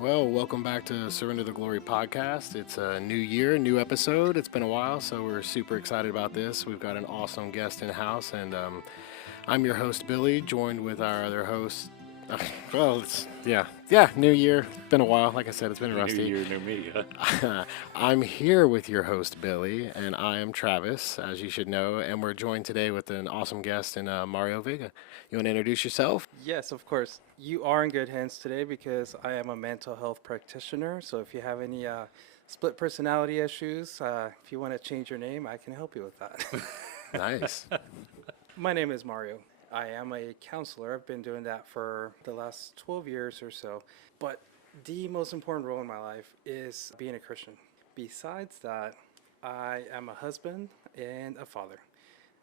Well, welcome back to Surrender the Glory podcast. It's a new year, new episode. It's been a while, so we're super excited about this. We've got an awesome guest in house, and I'm your host, Billy, joined with our other host. New year. Been a while. Like I said, it's been New rusty. year, new me. Huh? I'm here with your host, Billy, and I am Travis, as you should know, and we're joined today with an awesome guest in Mario Vega. You want to introduce yourself? Yes, of course. You are in good hands today because I am a mental health practitioner. So if you have any split personality issues, if you want to change your name, I can help you with that. Nice. My name is Mario. I am a counselor. I've been doing that for the last 12 years or so. But the most important role in my life is being a Christian. Besides that, I am a husband and a father.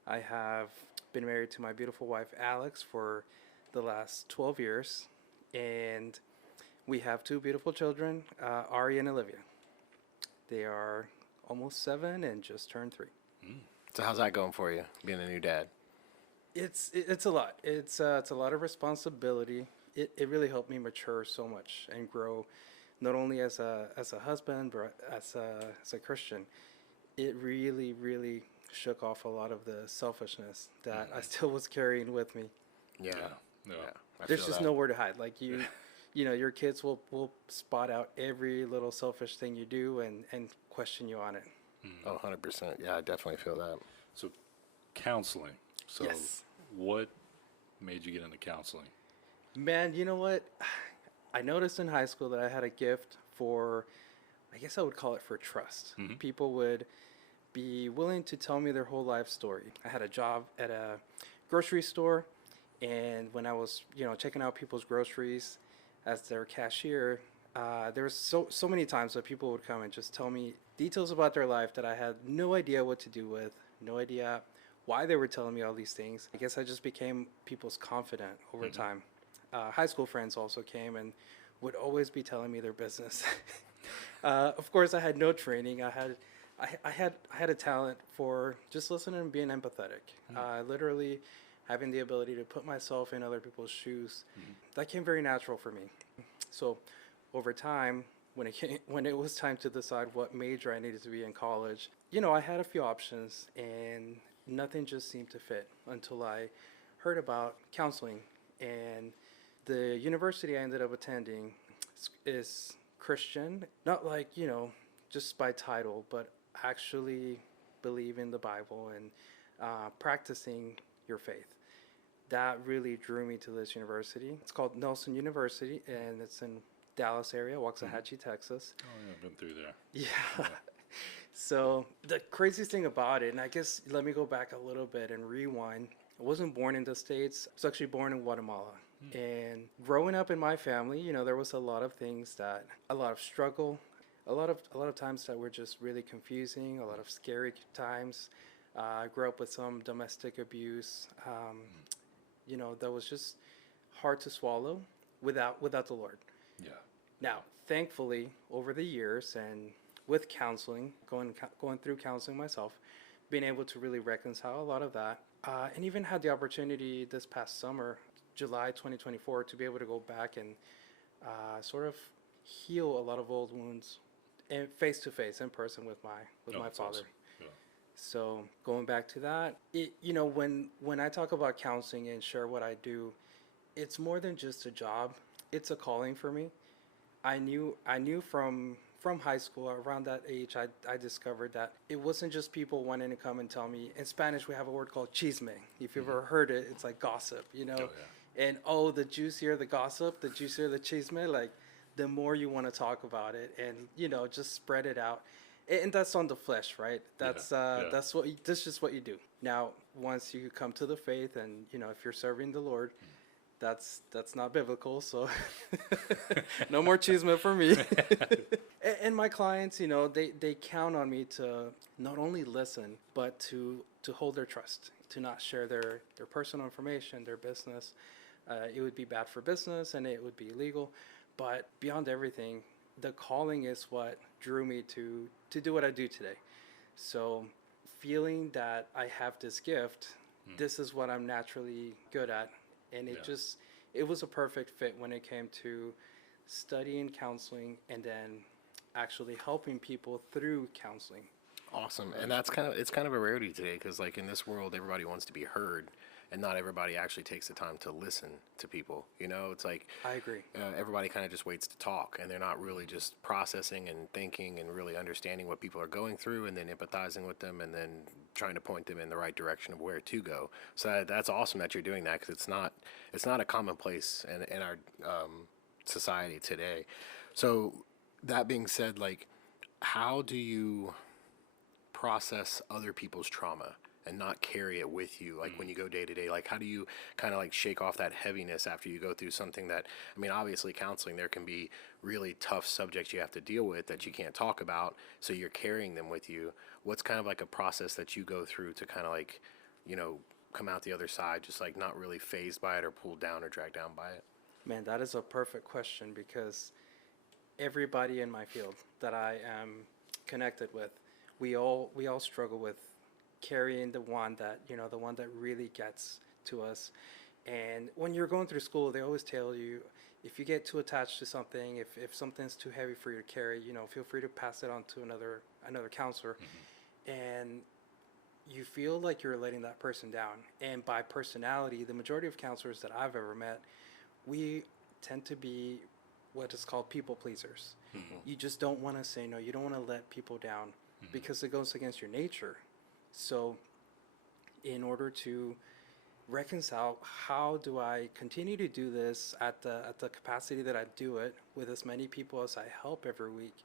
I have been married to my beautiful wife, Alex, for the last 12 years. And we have two beautiful children, Ari and Olivia. They are almost 7 and just turned 3. So how's that going for you, being a new dad? It's a lot. It's a lot of responsibility. It really helped me mature so much and grow, not only as a husband but as a Christian. It really shook off a lot of the selfishness that I still was carrying with me. Yeah. Yeah. I There's feel just that. nowhere to hide. Like your kids will spot out every little selfish thing you do and question you on it. Oh, 100%. Yeah, I definitely feel that. So, counseling. So, Yes. what made you get into counseling? Man, you know what? I noticed in high school that I had a gift for, I guess I would call it for trust. People would be willing to tell me their whole life story. I had a job at a grocery store, and when I was, checking out people's groceries as their cashier, there was so many times that people would come and just tell me details about their life that I had no idea what to do with, no idea why they were telling me all these things. I guess I just became people's confidant over time. High school friends also came and would always be telling me their business. Of course, I had no training. I had a talent for just listening and being empathetic. Literally having the ability to put myself in other people's shoes. That came very natural for me. So over time, when it was time to decide what major I needed to be in college, I had a few options and nothing just seemed to fit until I heard about counseling. And the university I ended up attending is Christian, not like, just by title, but actually believe in the Bible and practicing your faith. That really drew me to this university. It's called Nelson University, and it's in Dallas area, Waxahachie, Texas. Oh, yeah, I've been through there. Yeah. So the craziest thing about it, and I guess let me go back a little bit and rewind. I wasn't born in the States. I was actually born in Guatemala. And growing up in my family, there was a lot of things a lot of struggle, a lot of times that were just really confusing, a lot of scary times. I grew up with some domestic abuse, that was just hard to swallow without the Lord. Yeah. Now, thankfully, over the years and with counseling, going through counseling myself, being able to really reconcile a lot of that, and even had the opportunity this past summer, July 2024, to be able to go back and sort of heal a lot of old wounds, and face to face, in person with my That's father. awesome. Yeah. So going back to that, when I talk about counseling and share what I do, it's more than just a job. It's a calling for me. I knew from high school, around that age, I discovered that it wasn't just people wanting to come and tell me. In Spanish, we have a word called chisme. If you've ever heard it, it's like gossip, Oh, yeah. And the juicier the gossip, the juicier the chisme, like the more you want to talk about it and, just spread it out. And that's on the flesh, right? That's Yeah. that's just what you do. Now, once you come to the faith and, if you're serving the Lord, that's not biblical, so no more chisme for me. And my clients, they count on me to not only listen, but to hold their trust, to not share their personal information, their business. It would be bad for business and it would be illegal. But beyond everything, the calling is what drew me to do what I do today. So feeling that I have this gift, this is what I'm naturally good at. And Yeah. it was a perfect fit when it came to studying counseling, and then actually helping people through counseling. Awesome. And it's kind of a rarity today because, like, in this world, everybody wants to be heard, and not everybody actually takes the time to listen to people. You know, it's like I agree. everybody kind of just waits to talk, and they're not really just processing and thinking and really understanding what people are going through, and then empathizing with them, and then trying to point them in the right direction of where to go. So that's awesome that you're doing that, because it's not a commonplace in our society today. So that being said, like, how do you process other people's trauma and not carry it with you, like when you go day to day? Like, how do you kind of like shake off that heaviness after you go through something that, I mean, obviously counseling, there can be really tough subjects you have to deal with that you can't talk about, so you're carrying them with you. What's kind of like a process that you go through to kind of like, you know, come out the other side just like not really fazed by it or pulled down or dragged down by it? Man, that is a perfect question, because everybody in my field that I am connected with, we all struggle with carrying the one that, the one that really gets to us. And when you're going through school, they always tell you, if you get too attached to something, if something's too heavy for you to carry, feel free to pass it on to another counselor. And you feel like you're letting that person down. And by personality, the majority of counselors that I've ever met, we tend to be what is called people pleasers. You just don't want to say no. You don't want to let people down, because it goes against your nature. So in order to reconcile, how do I continue to do this at the capacity that I do it, with as many people as I help every week,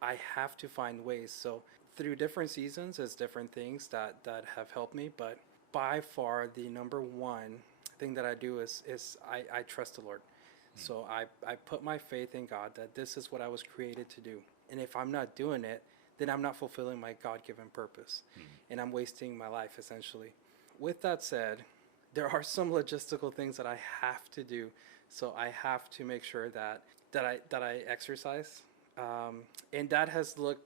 I have to find ways. So through different seasons, it's different things that have helped me. But by far, the number one thing that I do is I trust the Lord. So I put my faith in God that this is what I was created to do. And if I'm not doing it, then I'm not fulfilling my God-given purpose. And I'm wasting my life, essentially. With that said, there are some logistical things that I have to do. So I have to make sure that I exercise. And that has looked,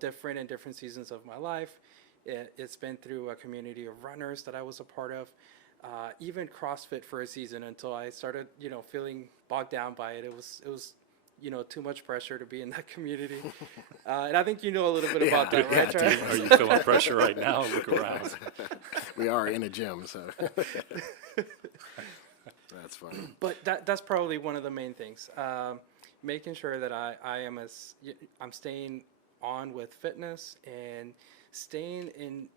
different in different seasons of my life. It's been through a community of runners that I was a part of. Even CrossFit for a season, until I started, feeling bogged down by it. It was too much pressure to be in that community. And I think you know a little bit about that, right, Trey? Are you feeling pressure right now? Look around. We are in a gym, so that's funny. But that's probably one of the main things. Making sure that I'm staying on with fitness and staying in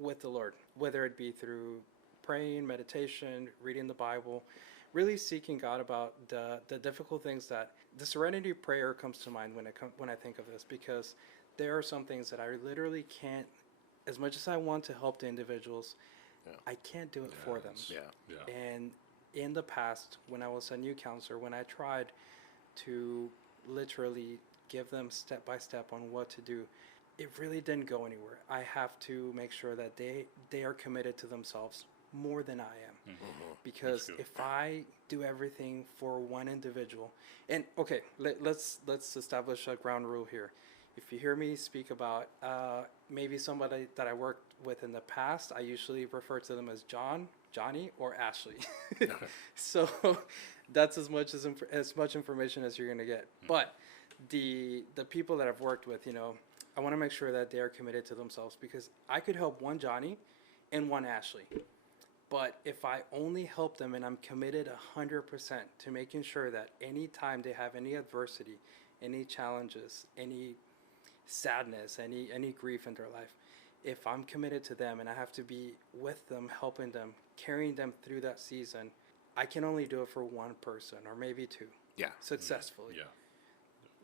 with the Lord, whether it be through praying, meditation, reading the Bible, really seeking God about the difficult things. That the serenity prayer comes to mind when I think of this, because there are some things that I literally can't, as much as I want to help the individuals, I can't do it for them. And in the past, when I was a new counselor, when I tried to literally give them step by step on what to do, it really didn't go anywhere. I have to make sure that they are committed to themselves more than I am. Because if I do everything for one individual, and okay, let's establish a ground rule here. If you hear me speak about maybe somebody that I worked with in the past, I usually refer to them as John, Johnny, or Ashley. So that's as much information as you're gonna get. But the people that I've worked with, I want to make sure that they are committed to themselves, because I could help one Johnny and one Ashley. But if I only help them and I'm committed 100% to making sure that anytime they have any adversity, any challenges, any sadness, any grief in their life, if I'm committed to them and I have to be with them, helping them, carrying them through that season, I can only do it for one person or maybe two successfully.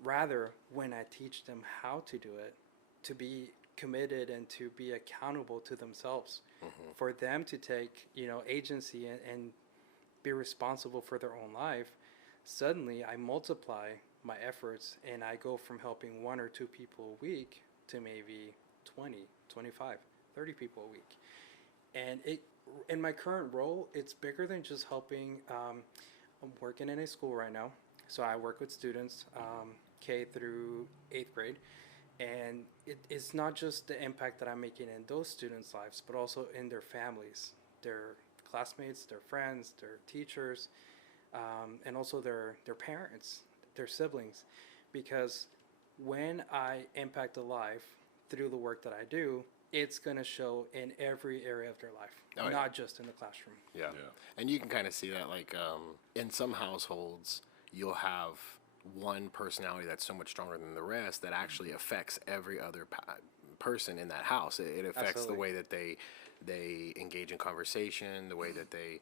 Rather, when I teach them how to do it, to be committed and to be accountable to themselves, for them to take agency and be responsible for their own life, suddenly I multiply my efforts, and I go from helping 1 or 2 people a week to maybe 20, 25, 30 people a week. And in my current role, it's bigger than just helping. I'm working in a school right now, so I work with students K through 8th grade. And it's not just the impact that I'm making in those students' lives, but also in their families, their classmates, their friends, their teachers, and also their parents. their siblings, because when I impact a life through the work that I do, it's going to show in every area of their life, Oh, not just in the classroom. Yeah. Yeah. And you can kind of see that, like, in some households, you'll have one personality that's so much stronger than the rest that actually affects every other person in that house. It affects Absolutely. the way that they engage in conversation, the way that they,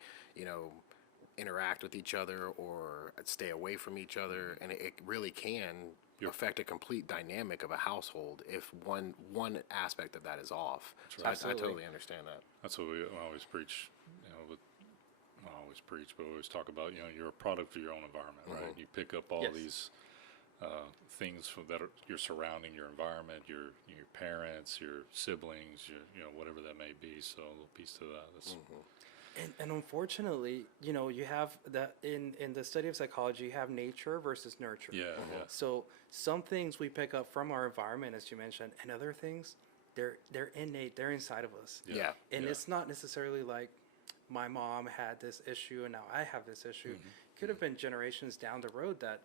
interact with each other or stay away from each other, and it really can affect a complete dynamic of a household if one aspect of that is off. So right. I totally understand that. That's what we always preach. Not always preach, but we always talk about. You're a product of your own environment, right? You pick up all Yes. these things that you're surrounding your environment, your parents, your siblings, whatever that may be. So a little piece to that. That's, And unfortunately, you have that in the study of psychology, you have nature versus nurture. yeah, yeah. So some things we pick up from our environment, as you mentioned, and other things, they're innate, they're inside of us. Yeah. And Yeah. it's not necessarily like my mom had this issue and now I have this issue. Could have been generations down the road that,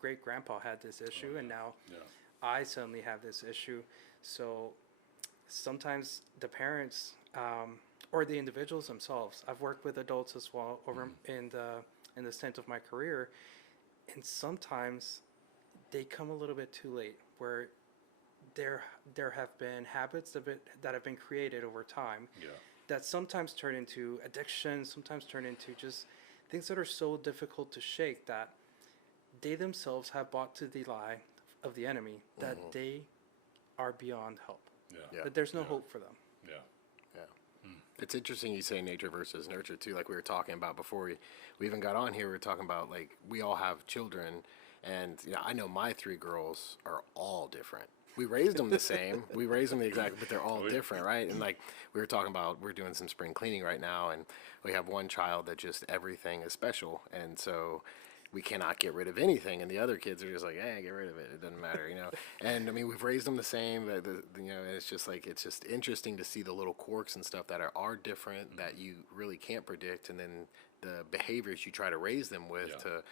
great grandpa had this issue and now Yeah. I suddenly have this issue. So sometimes the parents or the individuals themselves. I've worked with adults as well over in the stint of my career, and sometimes they come a little bit too late. Where there have been habits that have been created over time Yeah. that sometimes turn into addiction, sometimes turn into just things that are so difficult to shake that they themselves have bought to the lie of the enemy that they are beyond help. Yeah. Yeah. That there's no Yeah. hope for them. Yeah. It's interesting you say nature versus nurture too. Like we were talking about before we even got on here, we were talking about like we all have children, and I know my 3 girls are all different. We raised them the same. We raised them the exact, but they're all different, right? And like we were talking about, we're doing some spring cleaning right now, and we have one child that just everything is special, and so we cannot get rid of anything, and the other kids are just like, hey, get rid of it. It doesn't matter, And I mean, we've raised them the same. And it's just like it's just interesting to see the little quirks and stuff that are different that you really can't predict, and then the behaviors you try to raise them with to,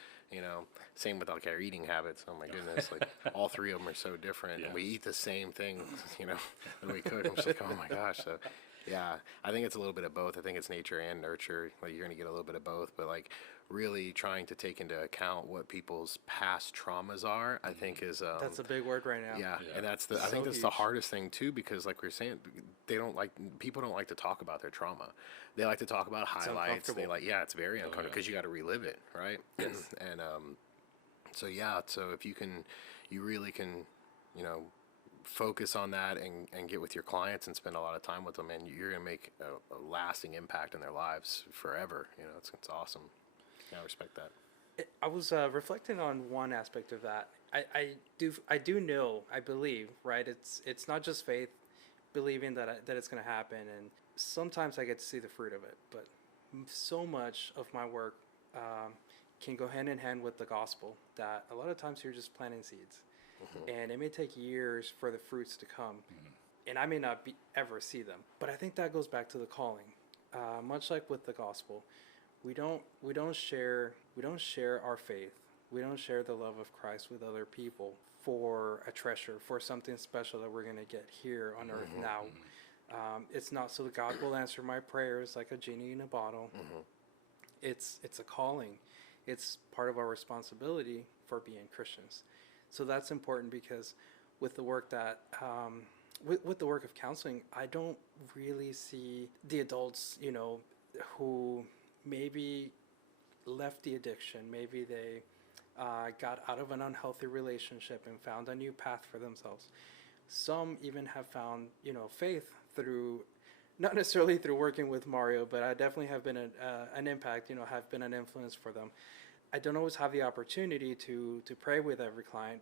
same with like our eating habits. Oh my goodness, like all 3 of them are so different, and we eat the same thing, when we cook. I'm just like, oh my gosh. So yeah, I think it's a little bit of both. I think it's nature and nurture. Like you're gonna get a little bit of both, but like really trying to take into account what people's past traumas are, I think is That's a big word right now. yeah, Yeah. and I So think that's the huge. hardest thing too, because like we were saying, people don't like to talk about their trauma. They like to talk about highlights. They uncomfortable. it's very uncomfortable because you got to relive it, right? Yes. And so yeah, so if you really can, focus on that and get with your clients and spend a lot of time with them, and you're gonna make a lasting impact in their lives forever. It's awesome. Yeah, I respect that. I was reflecting on one aspect of that. I do know, I believe, right? It's not just faith, believing that it's going to happen, and sometimes I get to see the fruit of it. But so much of my work can go hand in hand with the gospel. That a lot of times you're just planting seeds, and it may take years for the fruits to come, and I may not ever see them. But I think that goes back to the calling, much like with the gospel. We don't share our faith. We don't share the love of Christ with other people for a treasure, for something special that we're going to get here on earth now. It's not so that God will answer my prayers like a genie in a bottle. It's a calling. It's part of our responsibility for being Christians. So that's important because with the work that with the work of counseling, I don't really see the adults, who maybe left the addiction, maybe they got out of an unhealthy relationship and found a new path for themselves. Some even have found, faith through, not necessarily through working with Mario, but I definitely have been an impact, have been an influence for them. I don't always have the opportunity to pray with every client,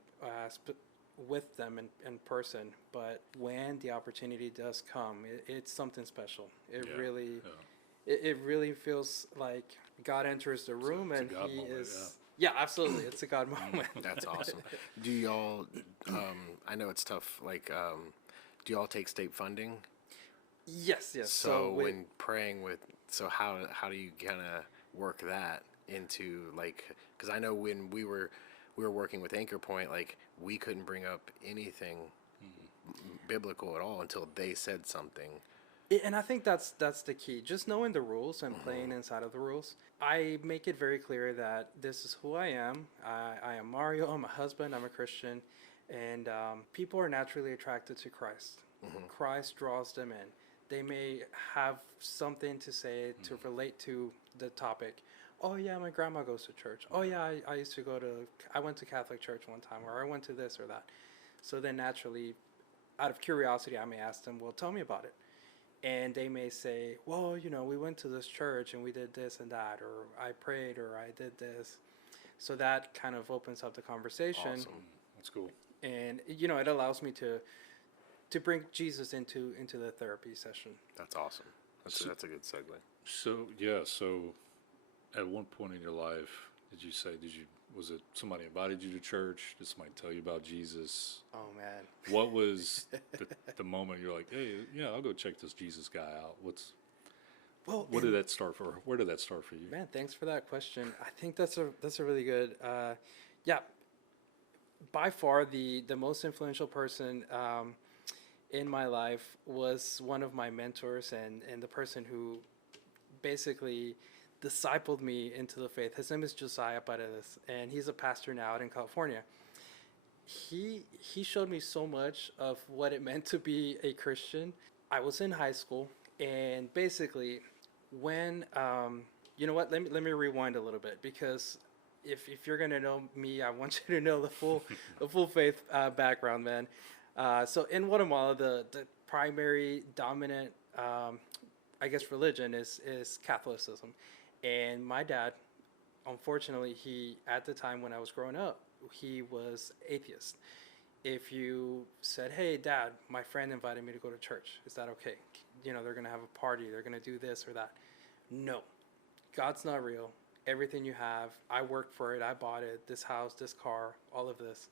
with them in person, but when the opportunity does come, it's something special. It really feels like God enters the room it's a and God he moment, is. Yeah, absolutely. It's a God moment. That's awesome. Do y'all? I know it's tough. Like, do y'all take state funding? Yes. So when praying with, how do you kind of work that into, like? Because I know when we were we were working with Anchor Point, like we couldn't bring up anything biblical at all until they said something. And I think that's the key. Just knowing the rules and playing inside of the rules. I make it very clear that this is who I am. I am Mario. I'm a husband. I'm a Christian, and people are naturally attracted to Christ. Christ draws them in. They may have something to say to relate to the topic. Oh yeah, my grandma goes to church. Oh yeah, I went to Catholic church one time, or I went to this or that. So then naturally, out of curiosity, I may ask them, well, tell me about it. And they may say, well, we went to this church and we did this and that, or I prayed, or I did this. So that kind of opens up the conversation. Awesome. That's cool. And, it allows me to bring Jesus into the therapy session. That's awesome. That's a good segue. So at one point in your life, was it somebody invited you to church? Did somebody tell you about Jesus? Oh, man. What was the moment you're like, hey, I'll go check this Jesus guy out? Where did that start for you? Man, thanks for that question. I think that's a really good, by far the most influential person in my life was one of my mentors and the person who basically discipled me into the faith. His name is Josiah Paredes, and he's a pastor now out in California. He showed me so much of what it meant to be a Christian. I was in high school, and basically when let me rewind a little bit, because if you're gonna know me, I want you to know the full faith background, man. So in Guatemala, the primary dominant religion is Catholicism. And my dad, unfortunately, at the time when I was growing up, he was atheist. If you said, hey, Dad, my friend invited me to go to church, is that okay? They're going to have a party, they're going to do this or that. No, God's not real. Everything you have, I worked for it, I bought it, this house, this car, all of this.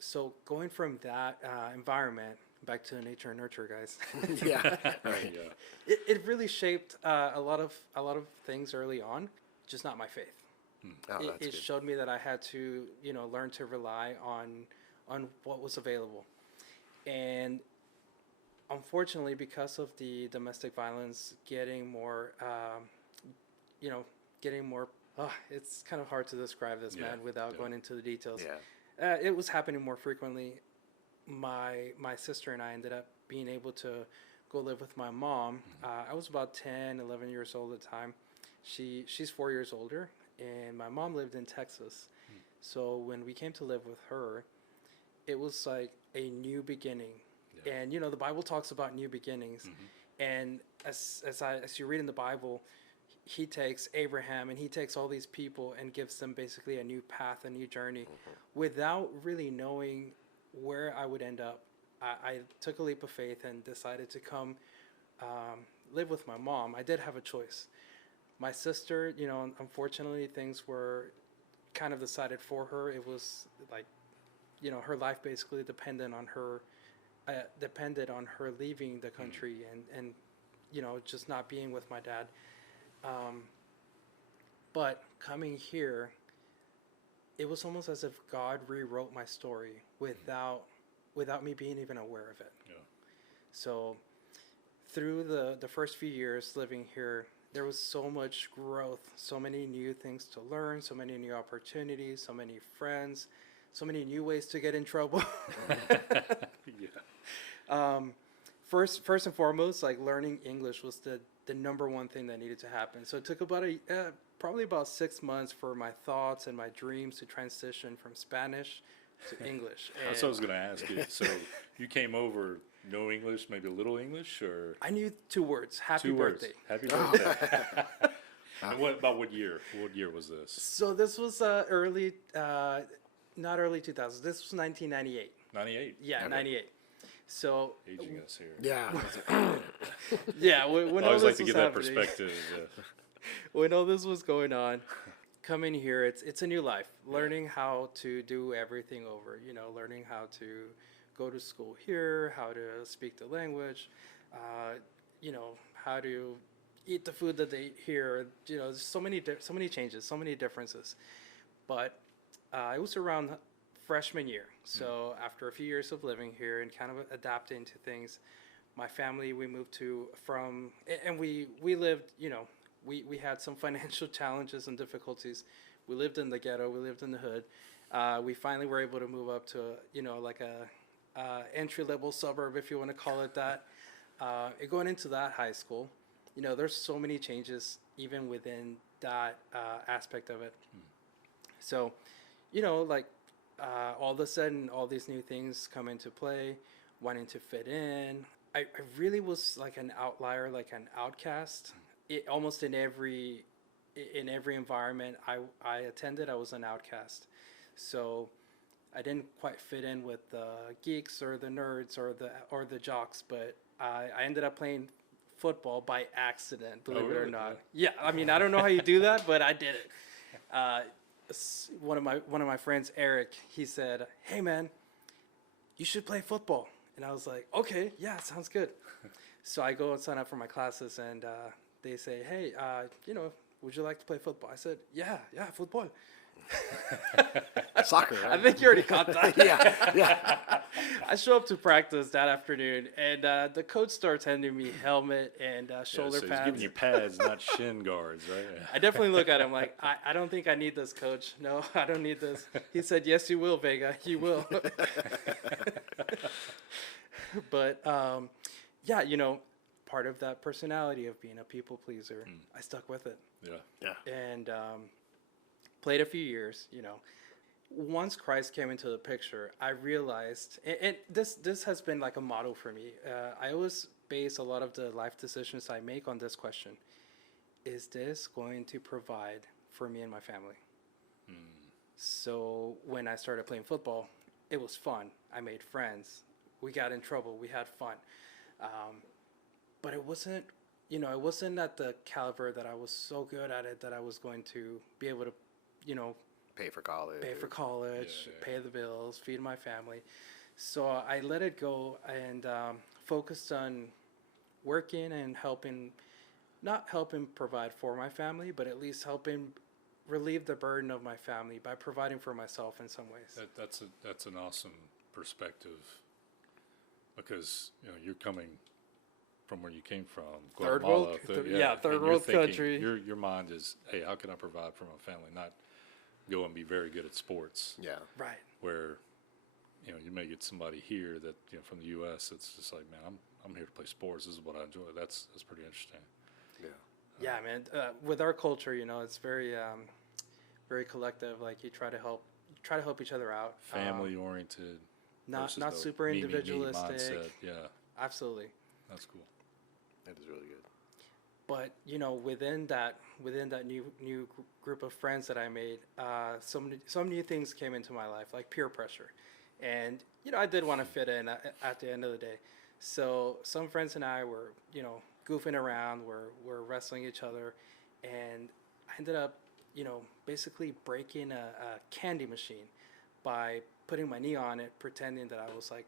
So going from that environment, back to nature and nurture, guys. Yeah, right. Yeah. It really shaped a lot of things early on, just not my faith. Oh, It showed me that I had to learn to rely on what was available, and unfortunately, because of the domestic violence getting more, it's kind of hard to describe this, man, without going into the details. Yeah. It was happening more frequently. My sister and I ended up being able to go live with my mom. I was about 10, 11 years old at the time. She's 4 years older, and my mom lived in Texas. So when we came to live with her, it was like a new beginning. Yeah. And the Bible talks about new beginnings. And as you read in the Bible, he takes Abraham and he takes all these people and gives them basically a new path, a new journey, without really knowing where I would end up. I took a leap of faith and decided to come live with my mom. I did have a choice. My sister, unfortunately, things were kind of decided for her. It was like, her life basically depended on her leaving the country and just not being with my dad. But coming here, it was almost as if God rewrote my story without me being even aware of it. Yeah. So through the first few years living here, there was so much growth, so many new things to learn, so many new opportunities, so many friends, so many new ways to get in trouble. Yeah. First and foremost, like learning English was the number one thing that needed to happen. So it took probably about 6 months for my thoughts and my dreams to transition from Spanish to English. That's what I was going to ask you. So you came over, no English, maybe a little English, or? I knew 2 words. Happy birthday. Happy birthday. And what year? What year was this? So this was not early 2000s. This was 1998. 98? Yeah, Okay. 98. So Aging us here. Yeah. yeah, when I all always this like to was give that happening, perspective. when all this was going on, coming here, it's a new life. Learning how to do everything over. Learning how to go to school here, how to speak the language, how to eat the food that they eat here. There's so many changes, so many differences. But it was around freshman year. So after a few years of living here and kind of adapting to things, my family, we moved and we lived, we had some financial challenges and difficulties. We lived in the ghetto, we lived in the hood. We finally were able to move up to, like a entry-level suburb, if you want to call it that. Going into that high school, there's so many changes even within that aspect of it. So, all of a sudden, all these new things come into play, wanting to fit in. I really was like an outlier, like an outcast. Almost in every environment I attended, I was an outcast. So I didn't quite fit in with the geeks or the nerds or the jocks, but I ended up playing football by accident, believe it or not. Yeah, I mean, I don't know how you do that, but I did it. One of my friends, Eric, he said, "Hey man, you should play football." And I was like, "Okay, yeah, sounds good." So I go and sign up for my classes, and they say, "Hey, would you like to play football?" I said, "Yeah, football." Soccer, right? I think you already caught that. yeah. I show up to practice that afternoon, and the coach starts handing me helmet and shoulder so pads. he's giving you pads, not shin guards, right? I definitely look at him like, I don't think I need this, coach. No, I don't need this. He said, "Yes, you will, Vega. You will." But, part of that personality of being a people pleaser, I stuck with it. Yeah. And played a few years, Once Christ came into the picture, I realized, and this has been like a motto for me. I always base a lot of the life decisions I make on this question. Is this going to provide for me and my family? So when I started playing football, it was fun. I made friends. We got in trouble. We had fun. But it wasn't, it wasn't at the caliber that I was so good at it that I was going to be able to, Pay for college. Pay the bills, feed my family. So I let it go and focused on working and not helping provide for my family, but at least helping relieve the burden of my family by providing for myself in some ways. That's an awesome perspective, because you're coming from where you came from, Guatemala. Third world country. Your mind is, hey, how can I provide for my family? Not go and be very good at sports. Yeah. Right. Where, you may get somebody here that, from the U.S. It's just like, man, I'm here to play sports. This is what I enjoy. That's pretty interesting. Yeah. Yeah, man. With our culture, it's very, very collective. Like you try to help each other out. Family oriented. Not super individualistic. Mindset. Yeah. Absolutely. That's cool. That is really good. But within that new group of friends that I made, some new things came into my life, like peer pressure, and I did want to fit in at the end of the day. So some friends and I were goofing around, we're wrestling each other, and I ended up basically breaking a candy machine by putting my knee on it, pretending that I was like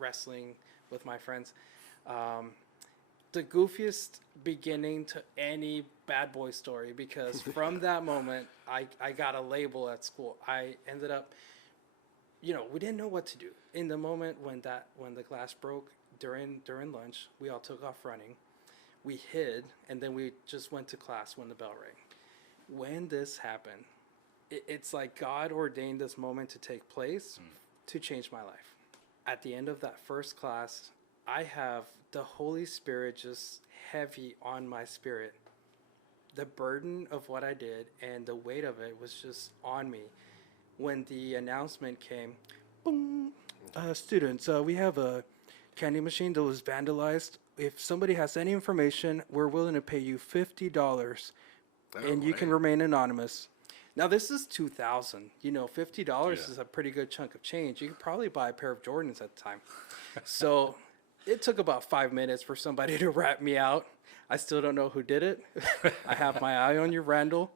wrestling with my friends. The goofiest beginning to any bad boy story, because from that moment I got a label at school. I ended up, we didn't know what to do. In the moment when the glass broke during lunch, we all took off running. We hid, and then we just went to class when the bell rang. When this happened, it's like God ordained this moment to take place to change my life. At the end of that first class, I have the Holy Spirit just heavy on my spirit. The burden of what I did and the weight of it was just on me. When the announcement came, boom, students, we have a candy machine that was vandalized. If somebody has any information, we're willing to pay you $50, and you can remain anonymous. Now, this is 2000. $50 is a pretty good chunk of change. You could probably buy a pair of Jordans at the time. So it took about 5 minutes for somebody to rat me out. I still don't know who did it. I have my eye on you, Randall.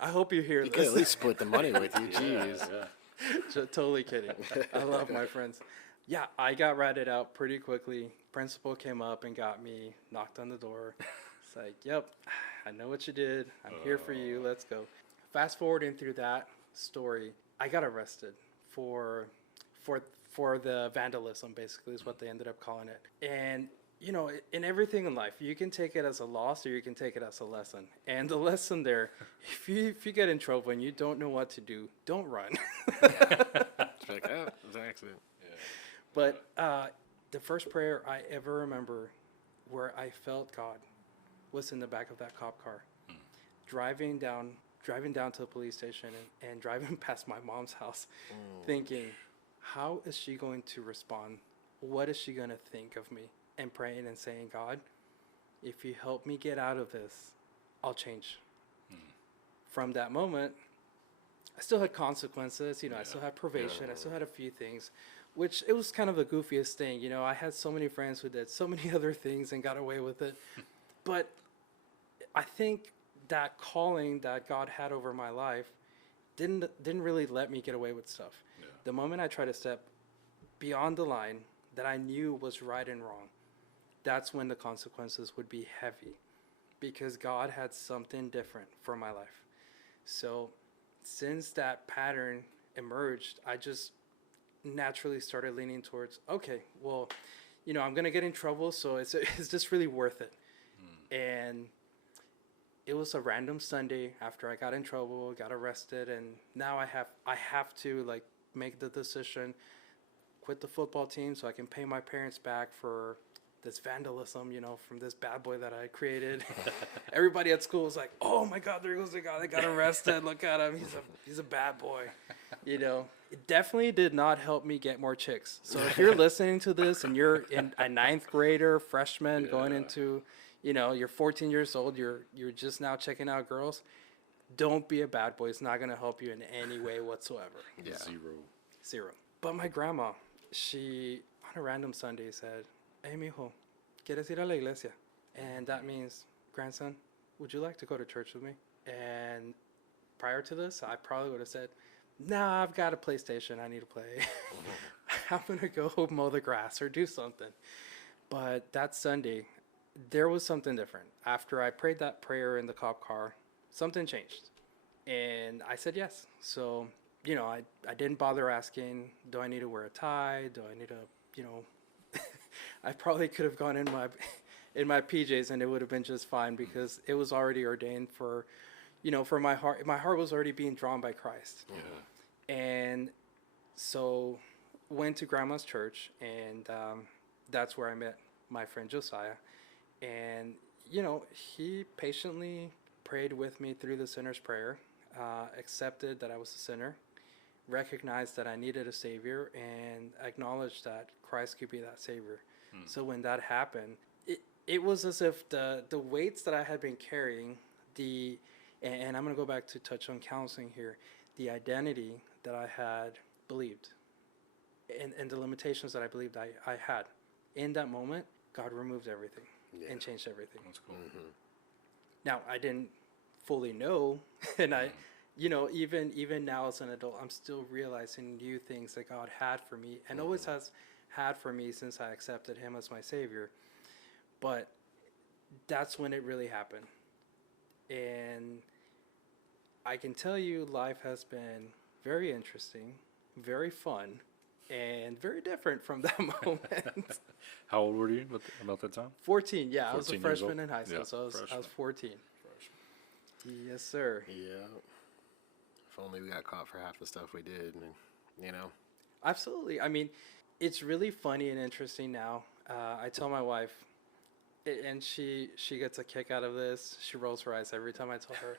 I hope you hear You this. could at least split the money with you. Jeez. Totally kidding. I love my friends. Yeah, I got ratted out pretty quickly. Principal came up and got me, knocked on the door. It's like, yep, I know what you did. I'm here for you. Let's go. fast forwarding through that story, I got arrested for for for the vandalism, basically is what they ended up calling it. And you know, in everything in life, you can take it as a loss or you can take it as a lesson. And the lesson there, if you get in trouble and you don't know what to do, don't run. It's like, oh, it was an accident. But the first prayer I ever remember where I felt God was in the back of that cop car, driving down to the police station and driving past my mom's house, thinking, how is she going to respond? What is she going to think of me? And praying and saying, God, if you help me get out of this, I'll change. From that moment, I still had consequences. You know, I still had probation. I still had a few things, which it was kind of the goofiest thing. You know, I had so many friends who did so many other things and got away with it. But I think that calling that God had over my life didn't really let me get away with stuff. Yeah. The moment I tried to step beyond the line that I knew was right and wrong, that's when the consequences would be heavy, because God had something different for my life. So since that pattern emerged, I just naturally started leaning towards, okay, well, you know, I'm going to get in trouble, so it's just really worth it. And it was a random Sunday after I got in trouble, got arrested, and now I have to like make the decision, quit the football team so I can pay my parents back for this vandalism, you know, from this bad boy that I created. Everybody at school was like, "Oh my God, there goes the guy that got arrested. Look at him. He's a bad boy." You know, it definitely did not help me get more chicks. So if you're listening to this and you're in a ninth grader, freshman, going into, you know, you're 14 years old, you're just now checking out girls, don't be a bad boy. It's not going to help you in any way whatsoever. Yeah. Zero. But my grandma, she, on a random Sunday, said, "Hey, mijo, ¿quieres ir a la iglesia?" And that means, grandson, would you like to go to church with me? And prior to this, I probably would have said, "Nah, I've got a PlayStation. I need to play. I'm going to go mow the grass or do something." But that Sunday, there was something different. After I prayed that prayer in the cop car, something changed. And I said yes. So, you know, I didn't bother asking, do I need to wear a tie? Do I need to, you know, I probably could have gone in my PJs and it would have been just fine, because it was already ordained for, you know, for my heart. My heart was already being drawn by Christ. Yeah. And so went to grandma's church, and that's where I met my friend Josiah. And, you know, he patiently prayed with me through the sinner's prayer, accepted that I was a sinner, recognized that I needed a savior, and acknowledged that Christ could be that savior. So when that happened, it was as if the weights that I had been carrying, and I'm going to go back to touch on counseling here, the identity that I had believed and the limitations that I believed I had. In that moment, God removed everything and changed everything. That's cool. Now, I didn't fully know, and I, you know, even now as an adult, I'm still realizing new things that God had for me, and always has had for me since I accepted Him as my Savior. But that's when it really happened. And I can tell you life has been very interesting, very fun, and very different from that moment. How old were you about that time? 14, yeah. 14 I was a freshman old. In high school, so I was 14. Freshman. Yes, sir. Yeah. If only we got caught for half the stuff we did, you know. Absolutely. I mean, it's really funny and interesting now. I tell my wife, and she gets a kick out of this. She rolls her eyes every time I tell her,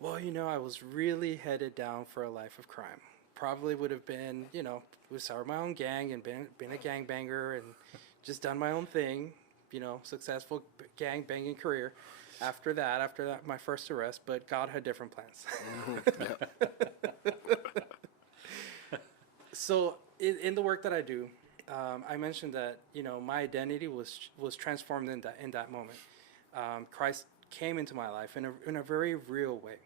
well, you know, I was really headed down for a life of crime. Probably would have been, you know, started my own gang and been a gangbanger and just done my own thing, you know, successful gang banging career. After that, my first arrest, but God had different plans. So in the work that I do, I mentioned that, you know, my identity was transformed in that moment. Christ came into my life in a very real way.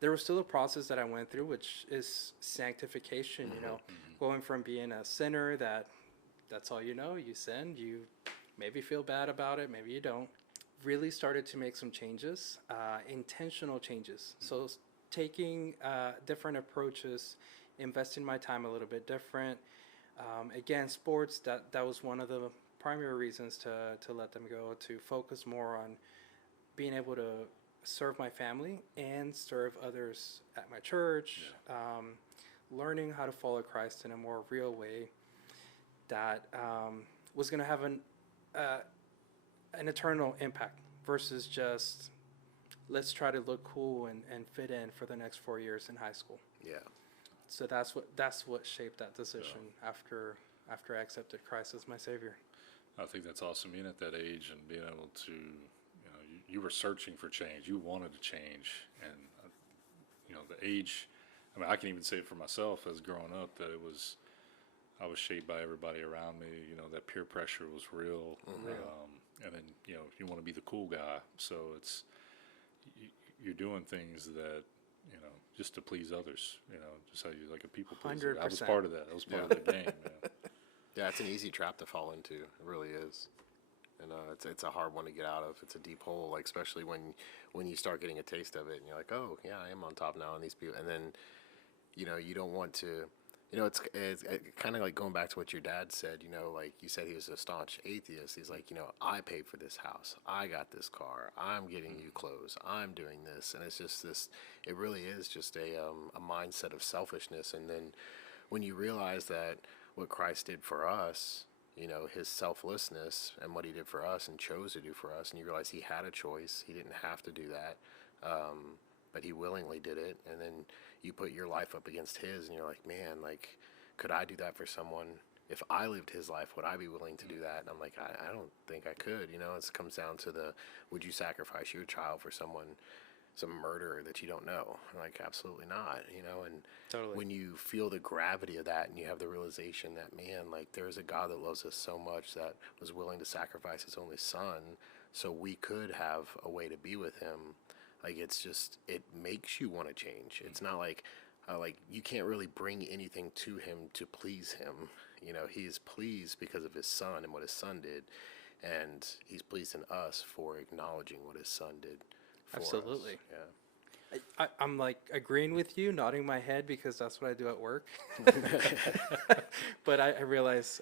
There was still a process that I went through, which is sanctification, you know, going from being a sinner that's all you know, you sin, you maybe feel bad about it, maybe you don't. Really started to make some changes, intentional changes. So taking different approaches, investing my time a little bit different. Again, sports, that was one of the primary reasons to let them go, to focus more on being able to serve my family and serve others at my church, learning how to follow Christ in a more real way that was going to have an eternal impact versus just let's try to look cool and fit in for the next 4 years in high school. Yeah. So that's what shaped that decision after I accepted Christ as my Savior. I think that's awesome being at that age and being able to, you were searching for change. You wanted to change. And, the age, I mean, I can even say for myself as growing up that I was shaped by everybody around me. That peer pressure was real. And then, you want to be the cool guy. So you're doing things that, just to please others, just how you like a people pleaser. 100%. I was part of that. I was part of the game. Yeah, it's an easy trap to fall into. It really is. And it's a hard one to get out of. It's a deep hole, like especially when you start getting a taste of it, and you're like, oh yeah, I am on top now, and these people, and then you don't want to. It's kind of like going back to what your dad said. Like you said, he was a staunch atheist. He's like, I paid for this house. I got this car. I'm getting you clothes. I'm doing this, and it's just this. It really is just a mindset of selfishness. And then when you realize that what Christ did for us, his selflessness and what he did for us and chose to do for us, and you realize he had a choice. He didn't have to do that, but he willingly did it. And then you put your life up against his, and you're like, man, like, could I do that for someone? If I lived his life, would I be willing to do that? And I'm like, I don't think I could. It comes down to would you sacrifice your child for some murderer that you don't know? I'm like, absolutely not. And Totally. when you feel the gravity of that, and you have the realization that, man, like, there's a God that loves us so much that was willing to sacrifice his only son so we could have a way to be with him. Like, it makes you want to change. It's not like you can't really bring anything to him to please him. He's pleased because of his son and what his son did, and he's pleased in us for acknowledging what his son did for Absolutely. us. Yeah. I'm like agreeing with you, nodding my head because that's what I do at work. But I realize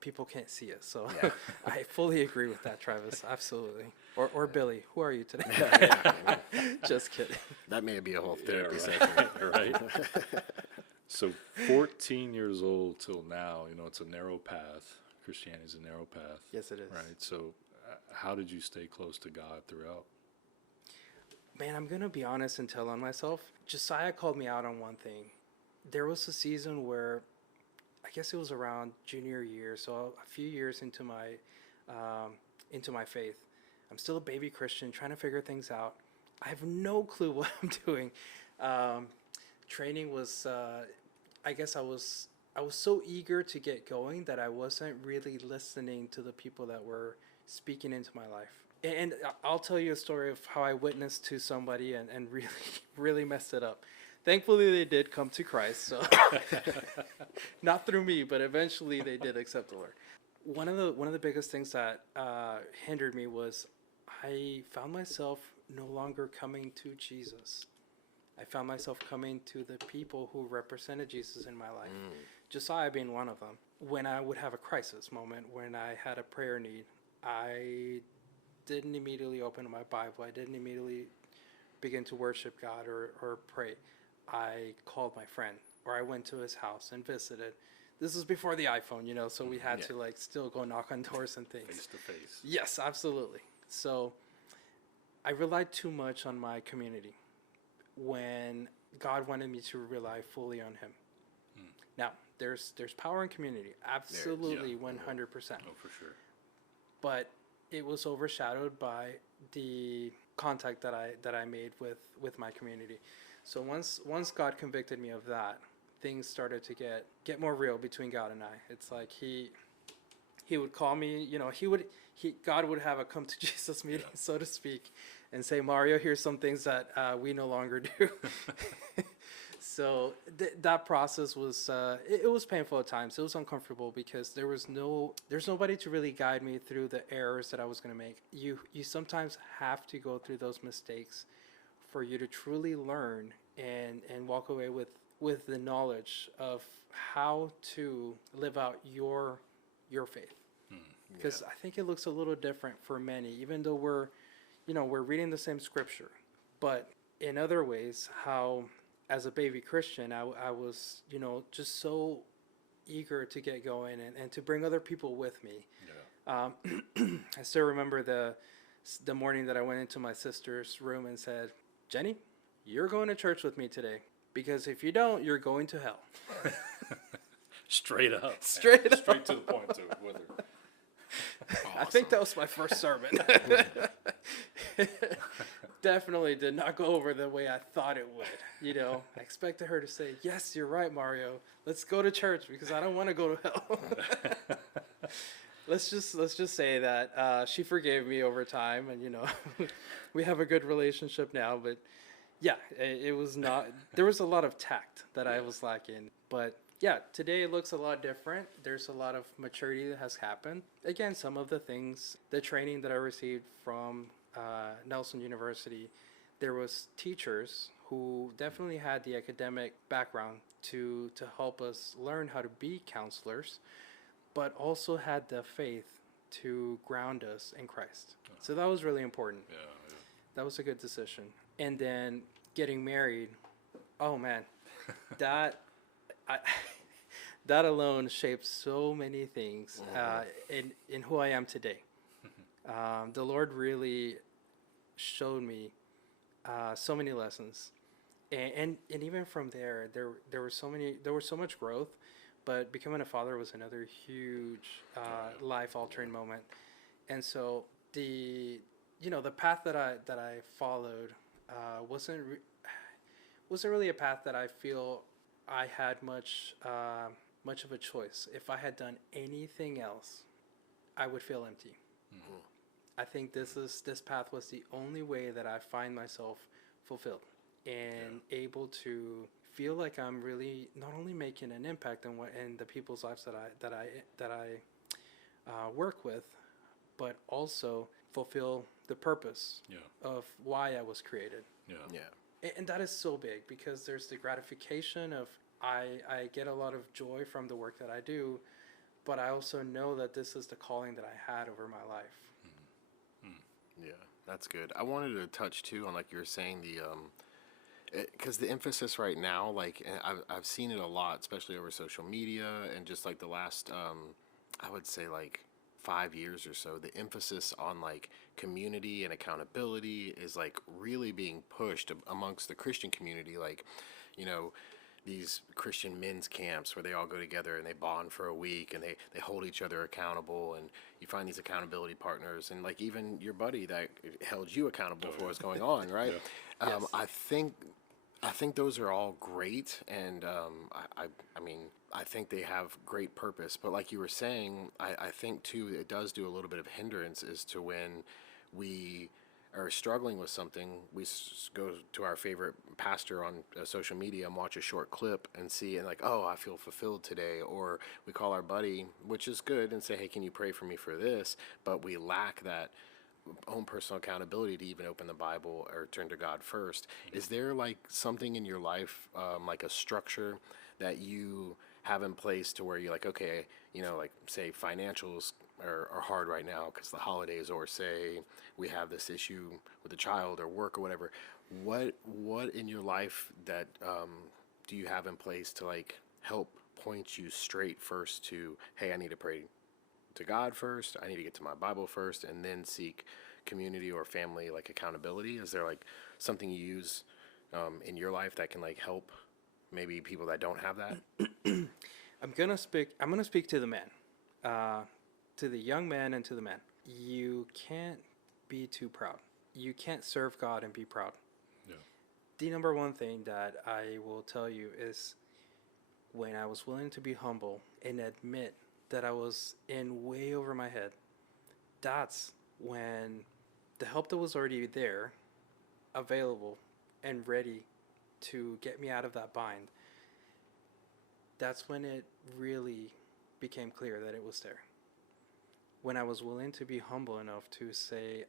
people can't see it, so Yeah. I fully agree with that, Travis. Absolutely. Or Billy, who are you today? Just kidding. That may be a whole Yeah, therapy right. session. Right. So 14 years old till now, it's a narrow path. Christianity is a narrow path. Yes, it is. Right. So how did you stay close to God throughout? Man, I'm going to be honest and tell on myself. Josiah called me out on one thing. There was a season where, I guess it was around junior year, so a few years into my faith. I'm still a baby Christian, trying to figure things out. I have no clue what I'm doing. Training was, I guess I was so eager to get going that I wasn't really listening to the people that were speaking into my life. And I'll tell you a story of how I witnessed to somebody and really, really messed it up. Thankfully, they did come to Christ, so not through me, but eventually they did accept the Lord. One of the biggest things that hindered me was I found myself no longer coming to Jesus. I found myself coming to the people who represented Jesus in my life, Josiah being one of them. When I would have a crisis moment, when I had a prayer need, I didn't immediately open my Bible. I didn't immediately begin to worship God or pray. I called my friend, or I went to his house and visited. This is before the iPhone, so we had to still go knock on doors and things. Face to face. Yes, absolutely. So I relied too much on my community when God wanted me to rely fully on him. Now, there's power in community. Absolutely, 100%. Oh, for sure. But it was overshadowed by the contact that I made with my community. So once God convicted me of that, things started to get more real between God and I. It's like he would call me, God would have a come to Jesus meeting, so to speak, and say, Mario, here's some things that we no longer do. So that process was it was painful at times. It was uncomfortable because there's nobody to really guide me through the errors that I was going to make. You sometimes have to go through those mistakes for you to truly learn and walk away with the knowledge of how to live out your faith. Because I think it looks a little different for many, even though we're reading the same scripture, but in other ways, how as a baby Christian, I was, just so eager to get going and to bring other people with me. Yeah. I still remember the morning that I went into my sister's room and said, Jenny, you're going to church with me today, because if you don't, you're going to hell. Straight up. Straight up. Straight to the point, too. Whether... Awesome. I think that was my first sermon. Definitely did not go over the way I thought it would. I expected her to say, yes, you're right, Mario. Let's go to church because I don't want to go to hell. Let's just say that she forgave me over time, and we have a good relationship now. But yeah, it was not. There was a lot of tact that I was lacking. But yeah, today it looks a lot different. There's a lot of maturity that has happened. Again, some of the things, the training that I received from Nelson University, there was teachers who definitely had the academic background to help us learn how to be counselors, but also had the faith to ground us in Christ. So that was really important. Yeah. That was a good decision. And then getting married, oh man, that alone shaped so many things in who I am today. The Lord really showed me so many lessons, and even from there was so much growth. But becoming a father was another huge life-altering moment, and so the path that I followed wasn't really a path that I feel I had much of a choice. If I had done anything else, I would feel empty. Mm-hmm. I think this path was the only way that I find myself fulfilled and able to feel like I'm really not only making an impact in the people's lives that I work with, but also fulfill the purpose of why I was created. And that is so big, because there's the gratification of I get a lot of joy from the work that I do, but I also know that this is the calling that I had over my life. Yeah, that's good. I wanted to touch too on, like you were saying, because the emphasis right now, like, and I've seen it a lot, especially over social media and just like the last, I would say like 5 years or so, the emphasis on like community and accountability is like really being pushed amongst the Christian community. Like, these Christian men's camps where they all go together and they bond for a week and they hold each other accountable, and you find these accountability partners, and like even your buddy that held you accountable for what's going on, right? Yes. I think those are all great, and I mean, I think they have great purpose. But like you were saying, I think too it does do a little bit of hindrance as to when we are struggling with something, we go to our favorite pastor on social media and watch a short clip and see, and like, oh, I feel fulfilled today. Or we call our buddy, which is good, and say, hey, can you pray for me for this? But we lack that own personal accountability to even open the Bible or turn to God first. Is there like something in your life, like a structure that you have in place to where you're like, okay, like say financials are hard right now because the holidays, or say we have this issue with a child or work or whatever. What in your life that do you have in place to like help point you straight first to, hey, I need to pray to God first, I need to get to my Bible first, and then seek community or family like accountability? Is there like something you use in your life that can like help maybe people that don't have that? I'm gonna speak to the man, to the young man and to the man. You can't be too proud. You can't serve God and be proud. Yeah. The number one thing that I will tell you is, when I was willing to be humble and admit that I was in way over my head, that's when the help that was already there, available and ready to get me out of that bind, that's when it really became clear that it was there. When I was willing to be humble enough to say,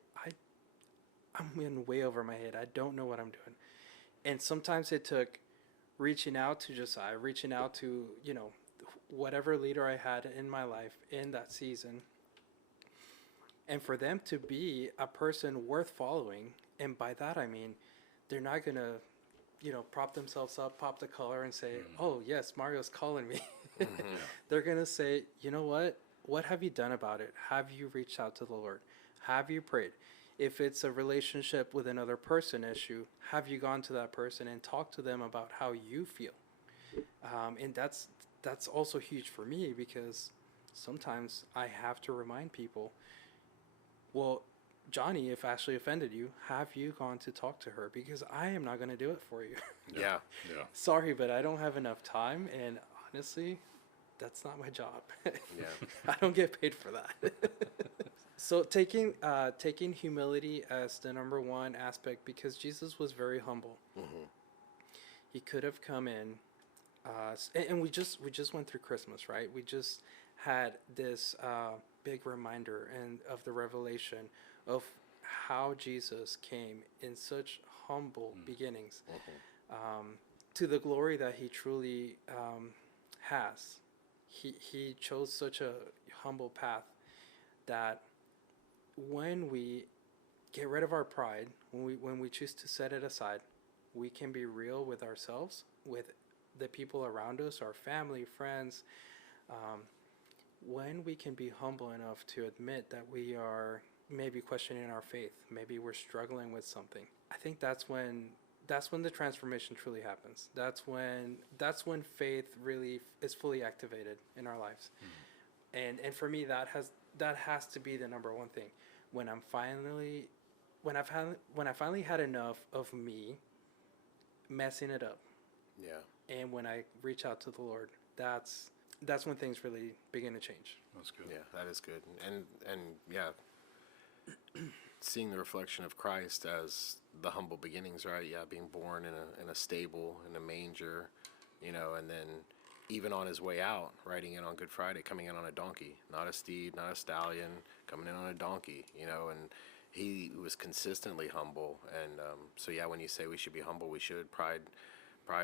I'm in way over my head. I don't know what I'm doing. And sometimes it took reaching out to Josiah, reaching out to, whatever leader I had in my life in that season, and for them to be a person worth following. And by that I mean they're not gonna, prop themselves up, pop the collar, and say, "Oh yes, Mario's calling me." They're gonna say, "You know what? What have you done about it? Have you reached out to the Lord? Have you prayed? If it's a relationship with another person issue, have you gone to that person and talked to them about how you feel?" And that's also huge for me, because sometimes I have to remind people, well, Johnny, if Ashley offended you, have you gone to talk to her? Because I am not going to do it for you. Yeah. Yeah. Sorry, but I don't have enough time, and honestly, that's not my job. Yeah. I don't get paid for that. So taking humility as the number one aspect, because Jesus was very humble. He could have come in, and we just went through Christmas, right? We just had this big reminder and of the revelation of how Jesus came in such humble beginnings, to the glory that he truly has. He chose such a humble path that when we get rid of our pride, when we choose to set it aside, we can be real with ourselves, with the people around us, our family, friends. When we can be humble enough to admit that we are maybe questioning our faith, maybe we're struggling with something, I think that's when the transformation truly happens. That's when faith really is fully activated in our lives. And for me, that has to be the number one thing. When I finally had enough of me messing it up, Yeah. and when I reach out to the Lord, that's when things really begin to change. That's good. Yeah, that is good. And yeah, seeing the reflection of Christ as the humble beginnings, right? Yeah, being born in a stable, in a manger, and then even on his way out, riding in on Good Friday, coming in on a donkey, not a steed, not a stallion, coming in on a donkey, and he was consistently humble. And so yeah, when you say we should be humble, we should. Pride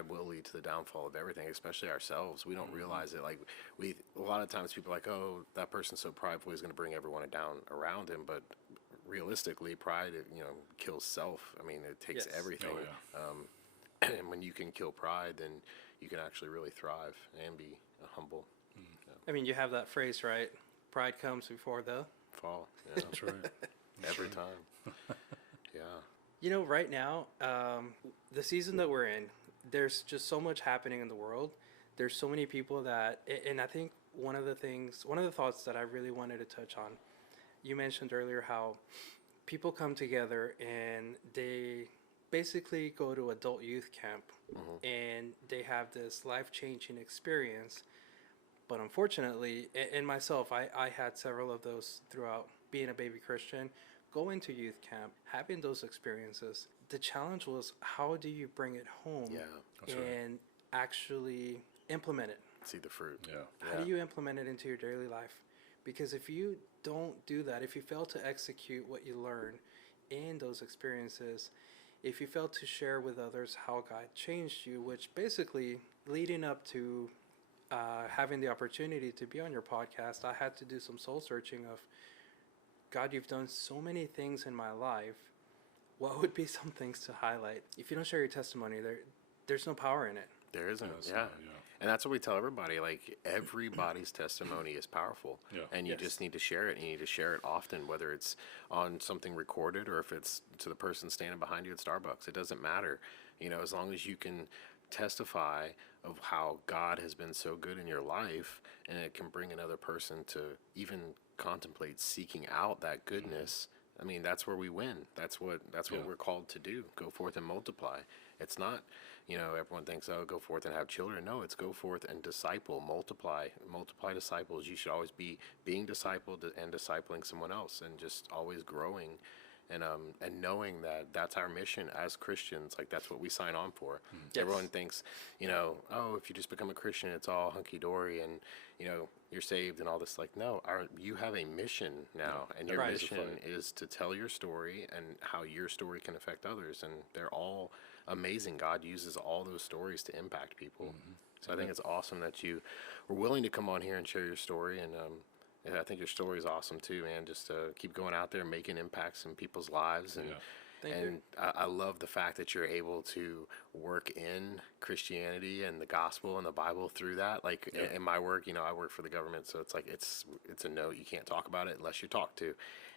will lead to the downfall of everything, especially ourselves. We don't realize it. Like a lot of times people are like, oh, that person's so prideful, he's going to bring everyone down around him. But realistically, pride, kills self. I mean, it takes everything. Oh, yeah. And when you can kill pride, then you can actually really thrive and be humble. I mean, you have that phrase, right? Pride comes before the Fall. Yeah. That's right. Every time. Yeah. Right now, the season that we're in, there's just so much happening in the world. There's so many people and I think one of the thoughts that I really wanted to touch on, you mentioned earlier how people come together and they basically go to adult youth camp, and they have this life-changing experience. But unfortunately, and myself, I had several of those throughout being a baby Christian, going to youth camp, having those experiences. The challenge was, how do you bring it home Yeah. and actually implement it? See the fruit. Yeah. How do you implement it into your daily life? Because if you don't do that, if you fail to execute what you learn in those experiences, if you fail to share with others how God changed you, which basically leading up to having the opportunity to be on your podcast, I had to do some soul searching of, God, you've done so many things in my life. What would be some things to highlight? If you don't share your testimony, there's no power in it. There isn't. Yeah, Yeah. yeah. And that's what we tell everybody. Like, everybody's testimony is powerful. Yeah. And you just need to share it. And you need to share it often, whether it's on something recorded or if it's to the person standing behind you at Starbucks. It doesn't matter. As long as you can testify of how God has been so good in your life, and it can bring another person to even contemplate seeking out that goodness. I mean, that's where we win. That's what we're called to do. Go forth and multiply. It's not, everyone thinks, oh, go forth and have children. No, it's go forth and disciple, multiply disciples. You should always be being discipled and discipling someone else, and just always growing and knowing that that's our mission as Christians, like that's what we sign on for. Yes. Everyone thinks, oh, if you just become a Christian, it's all hunky dory and you're saved and all this. Like, no, you have a mission now, and your Right. mission is to tell your story and how your story can affect others, and they're all amazing. God uses all those stories to impact people. So I think it's awesome that you were willing to come on here and share your story, and I think your story is awesome too, man. Just to keep going out there, making impacts in people's lives, and Thank you. I love the fact that you're able to work in Christianity and the gospel and the Bible through that. Like in my work, I work for the government, so it's like it's a no. You can't talk about it unless you talk to.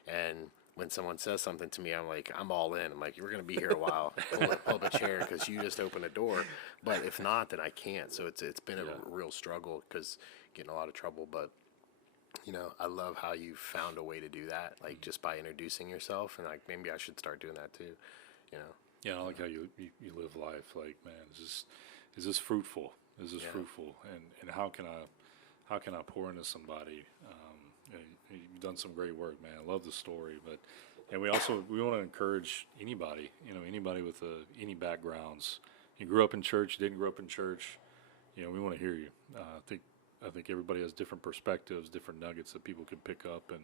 And when someone says something to me, I'm like, I'm all in. I'm like, you're going to be here a while. Pull up a chair because you just opened a door. But if not, then I can't. So it's been a real struggle because getting in a lot of trouble. But I love how you found a way to do that, like just by introducing yourself, and like maybe I should start doing that too. Yeah, I like how you live life. Like, man, is this fruitful? Is this fruitful? And how can I pour into somebody? You've done some great work, man. I love the story, and we want to encourage anybody, anybody with any backgrounds. You grew up in church, didn't grow up in church, we want to hear you. I think everybody has different perspectives, different nuggets that people can pick up and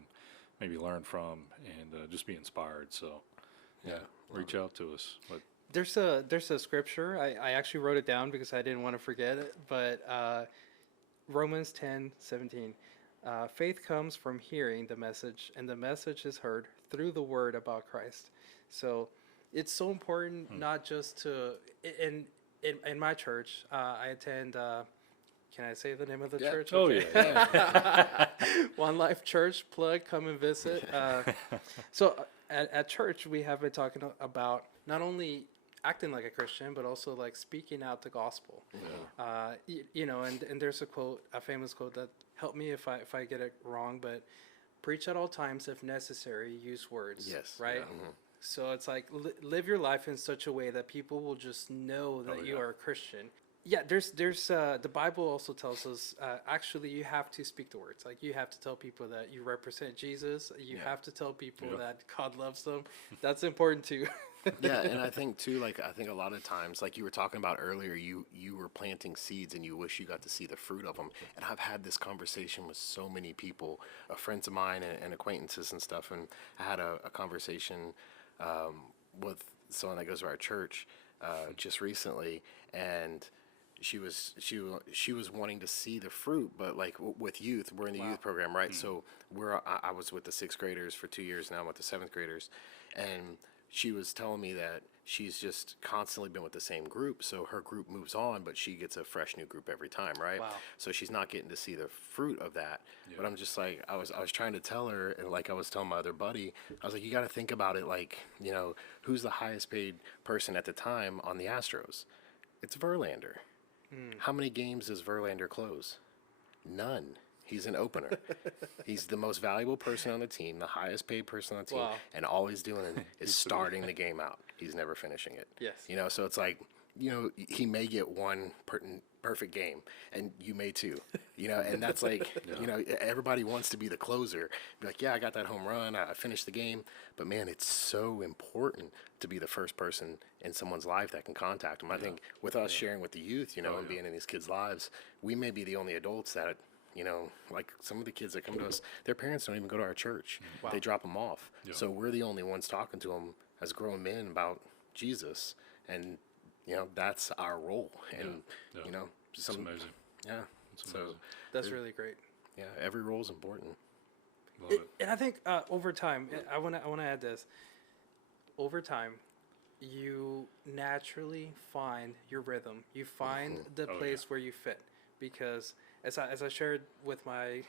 maybe learn from, and just be inspired. So, reach out to us. But There's a scripture. I actually wrote it down because I didn't want to forget it. But Romans 10:17. Faith comes from hearing the message, and the message is heard through the word about Christ. So it's so important not just to in my church. I attend. Can I say the name of the church? Oh, Okay. yeah. One Life Church, plug, come and visit. So at church, we have been talking about not only acting like a Christian, but also like speaking out the gospel. And there's a famous quote that, help me if I get it wrong, but preach at all times, if necessary, use words. Yes. Right? Yeah. Mm-hmm. So it's like live your life in such a way that people will just know that you are a Christian. Yeah, there's the Bible also tells us actually you have to speak the words. Like you have to tell people that you represent Jesus. You have to tell people that God loves them. That's important too. Yeah, and I think too, I think a lot of times, like you were talking about earlier, you were planting seeds and you wish you got to see the fruit of them. And I've had this conversation with so many people, friends of mine and acquaintances and stuff. And I had a conversation with someone that goes to our church just recently, and she was wanting to see the fruit, but like with youth, we're in the youth program, right? So I was with the 6th graders for 2 years now. I'm with the 7th graders, and she was telling me that she's just constantly been with the same group. So her group moves on, but she gets a fresh new group every time, right? Wow. So she's not getting to see the fruit of that. Yeah. But I'm just like, I was trying to tell her, and like I was telling my other buddy, I was like, you got to think about it like, who's the highest paid person at the time on the Astros? It's Verlander. How many games does Verlander close? None. He's an opener. He's the most valuable person on the team, the highest paid person on the team, and all he's doing is starting the game out. He's never finishing it. Yes. So it's like, he may get one perfect game, and you may too. And that's like, everybody wants to be the closer. Be like, yeah, I got that home run, I finished the game. But man, it's so important to be the first person in someone's life that can contact them. I think with us sharing with the youth, and being in these kids' lives, we may be the only adults that, like some of the kids that come to us, their parents don't even go to our church. Wow. They drop them off. Yeah. So we're the only ones talking to them as grown men about Jesus. And, that's our role. And, it's amazing. Yeah. It's so amazing. That's really great. Yeah. Every role is important. Love it. And I think over time, I want to add this. Over time, you naturally find your rhythm. You find the place where you fit, because as I shared with my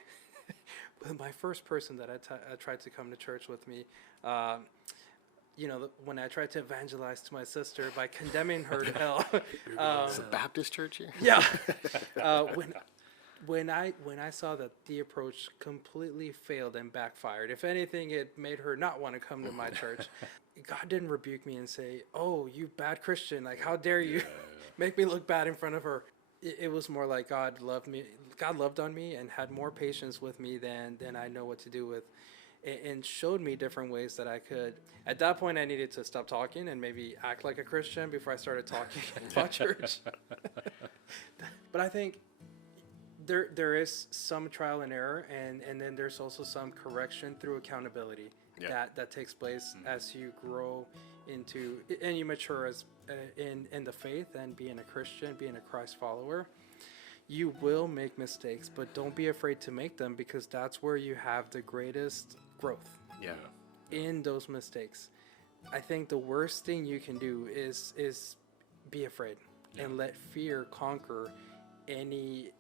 with my first person that I tried to come to church with me, when I tried to evangelize to my sister by condemning her to hell. It's a Baptist church here? Yeah. When I saw that the approach completely failed and backfired, if anything, it made her not want to come to my church. God didn't rebuke me and say, "Oh, you bad Christian! Like, how dare you make me look bad in front of her?" It was more like God loved me. God loved on me and had more patience with me than I know what to do with. and showed me different ways that I could. At that point, I needed to stop talking and maybe act like a Christian before I started talking about church. But I think there is some trial and error, and then there's also some correction through accountability that takes place as you grow into and you mature as in the faith and being a Christian, being a Christ follower. You will make mistakes, but don't be afraid to make them, because that's where you have the greatest growth. Yeah. In those mistakes, I think the worst thing you can do is be afraid and let fear conquer any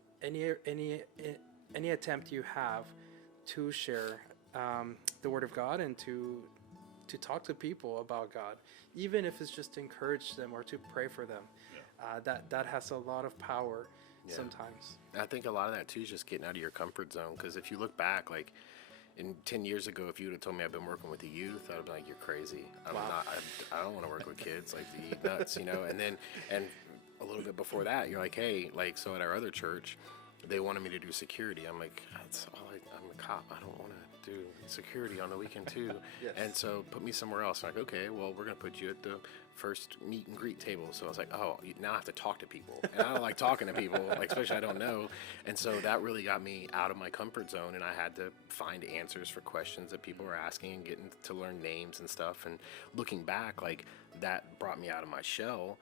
attempt you have to share the Word of God and to talk to people about God, even if it's just to encourage them or to pray for them. That has a lot of power sometimes. I think a lot of that too is just getting out of your comfort zone, because if you look back, like in 10 years ago, if you would have told me I've been working with the youth, I would be like, you're crazy. I don't want to work with kids, like, you nuts, you know. And a little bit before that, you're like, hey, like, so at our other church, they wanted me to do security. I'm like, that's all I'm a cop. I don't want to do security on the weekend too. Yes. And so put me somewhere else. I'm like, okay, well, we're going to put you at the first meet and greet table. So I was like, oh, now I have to talk to people. And I don't like talking to people, like, especially I don't know. And so that really got me out of my comfort zone, and I had to find answers for questions that people were asking and getting to learn names and stuff. And looking back, like, that brought me out of my shell,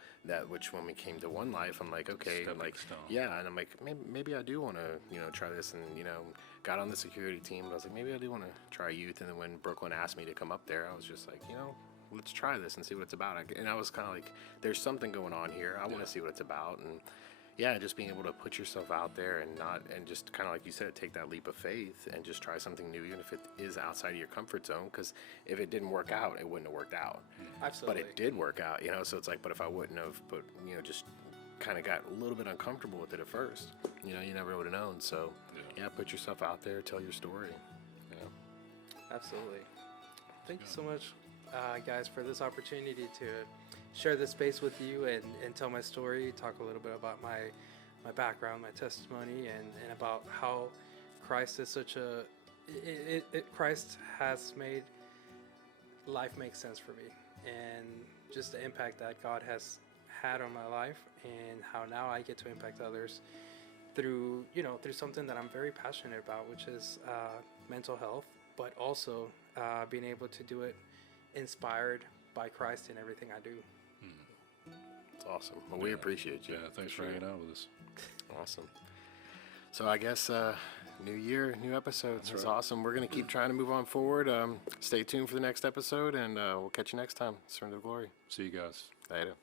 which when we came to One Life, I'm like, okay, Stepping like, stone. yeah. And I'm like, maybe I do want to, try this. And, got on the security team, and I was like, maybe I do want to try youth. And then when Brooklyn asked me to come up there, I was just like, let's try this and see what it's about. And I was kind of like, there's something going on here. I want to see what it's about. And yeah, just being able to put yourself out there and just kind of, like you said, take that leap of faith and just try something new, even if it is outside of your comfort zone. Because if it didn't work out, it wouldn't have worked out. Absolutely. But it did work out, so it's like, but if I wouldn't have, just kind of got a little bit uncomfortable with it at first, you never would have known. So yeah, put yourself out there, tell your story. Absolutely. Thank you so much, guys, for this opportunity to share this space with you and tell my story, talk a little bit about my background, my testimony, and about how Christ is Christ has made life make sense for me, and just the impact that God has had on my life, and how now I get to impact others through something that I'm very passionate about, which is mental health, but also being able to do it inspired by Christ in everything I do. It's awesome. Well, we appreciate you. Yeah, thanks for hanging out with us. Awesome. So I guess new year, new episodes. It's awesome. We're going to keep trying to move on forward. Stay tuned for the next episode, and we'll catch you next time. Surrender to Glory. See you guys. Later.